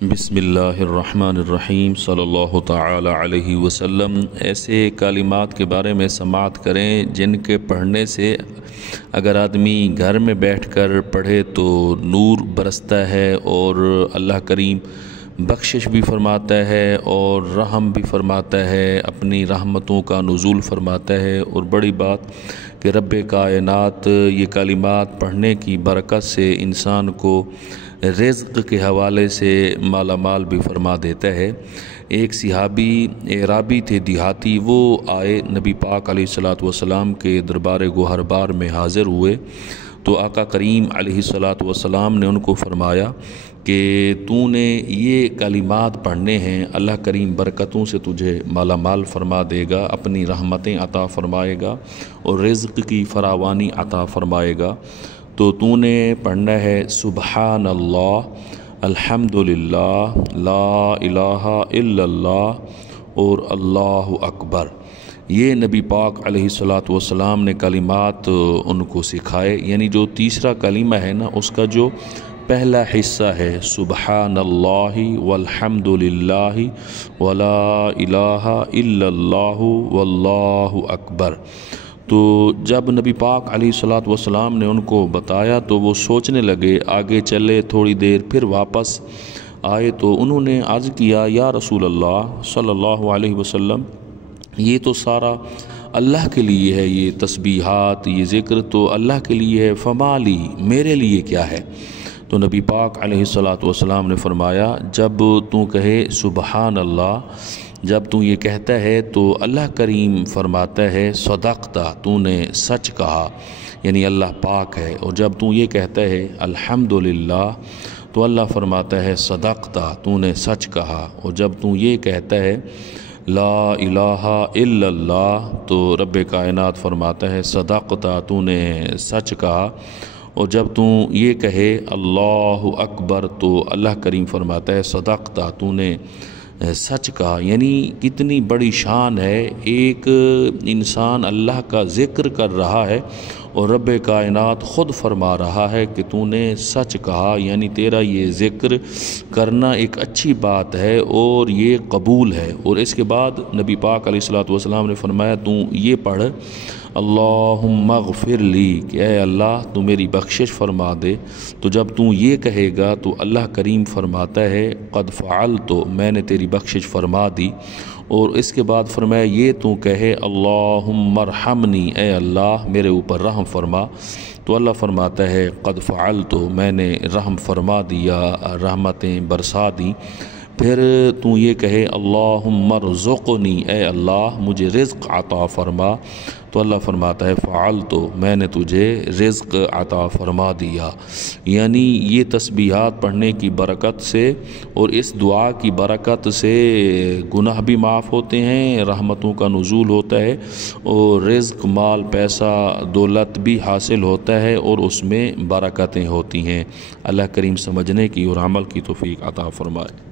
بسم اللہ الرحمن الرحیم صلی اللہ تعالی علیہ وسلم۔ ایسے کلمات کے بارے میں سماعت کریں جن کے پڑھنے سے اگر آدمی گھر میں بیٹھ کر پڑھے تو نور برستا ہے اور اللہ کریم بخشش بھی فرماتا ہے اور رحم بھی فرماتا ہے، اپنی رحمتوں کا نزول فرماتا ہے۔ اور بڑی بات کہ رب کائنات یہ کلمات پڑھنے کی برکت سے انسان کو رزق کے حوالے سے مالا مال بھی فرما دیتا ہے۔ ایک صحابی اعرابی تھے، دیہاتی، وہ آئے نبی پاک علیہ الصلوۃ والسلام کے دربار گوہر بار میں حاضر ہوئے تو آقا کریم علیہ الصلوۃ والسلام نے ان کو فرمایا کہ تو نے یہ کلمات پڑھنے ہیں، اللہ کریم برکتوں سے تجھے مالا مال فرما دے گا، اپنی رحمتیں عطا فرمائے گا اور رزق کی فراوانی عطا فرمائے گا۔ تو نے پڑھنا ہے سبحان اللہ، الحمدللہ، لا الہ الا اللہ اور اللہ اکبر۔ یہ نبی پاک علیہ الصلوۃ والسلام نے کلمات ان کو سکھائے، یعنی جو تیسرا کلمہ ہے نا، اس کا جو پہلا حصہ ہے سبحان اللہ والحمد للہ ولا الہ الا اللہ واللہ اکبر۔ تو جب نبی پاک علیہ الصلوۃ والسلام نے ان کو بتایا تو وہ سوچنے لگے، آگے چلے تھوڑی دیر، پھر واپس آئے تو انہوں نے عرض کیا، یا رسول اللہ صلی اللہ علیہ وسلم، یہ تو سارا اللہ کے لیے ہے، یہ تسبیحات، یہ ذکر تو اللہ کے لیے ہے، فما لی، میرے لیے کیا ہے؟ تو نبی پاک علیہ الصلوۃ والسلام نے فرمایا، جب تو کہے سبحان اللہ، جب تو یہ کہتا ہے تو اللہ کریم فرماتا ہے صدقتا، تو نے سچ کہا، یعنی اللہ پاک ہے۔ اور جب تو یہ کہتا ہے الحمدللہ تو اللہ فرماتا ہے صدقتا، تو نے سچ کہا۔ اور جب تو یہ کہتا ہے لا الہ الا اللہ تو رب کائنات فرماتا ہے صدقتا، تو نے سچ کہا۔ اور جب تو یہ کہے اللہ اکبر تو اللہ کریم فرماتا ہے صدقتا، تو نے سچ کہا۔ یعنی کتنی بڑی شان ہے، ایک انسان اللہ کا ذکر کر رہا ہے اور رب کائنات خود فرما رہا ہے کہ تو نے سچ کہا، یعنی تیرا یہ ذکر کرنا ایک اچھی بات ہے اور یہ قبول ہے۔ اور اس کے بعد نبی پاک علیہ الصلوۃ والسلام نے فرمایا تو یہ پڑھ اللہم اغفر لی، کہ اے اللہ تو میری بخشش فرما دے۔ تو جب تو یہ کہے گا تو اللہ کریم فرماتا ہے قد فعلت، میں نے تیری بخشش فرما دی۔ اور اس کے بعد فرمایا یہ تو کہے اللہم ارحمنی، اے اللہ میرے اوپر رحم فرما، تو اللہ فرماتا ہے قد فعلت، میں نے رحم فرما دیا، رحمتیں برسا دیں۔ پھر تو یہ کہے اللہم ارزقنی، اے اللہ مجھے رزق عطا فرما، تو اللہ فرماتا ہے فعلت، میں نے تجھے رزق عطا فرما دیا۔ یعنی یہ تسبیحات پڑھنے کی برکت سے اور اس دعا کی برکت سے گناہ بھی معاف ہوتے ہیں، رحمتوں کا نزول ہوتا ہے اور رزق، مال، پیسہ، دولت بھی حاصل ہوتا ہے اور اس میں برکتیں ہوتی ہیں۔ اللہ کریم سمجھنے کی اور عمل کی توفیق عطا فرمائے۔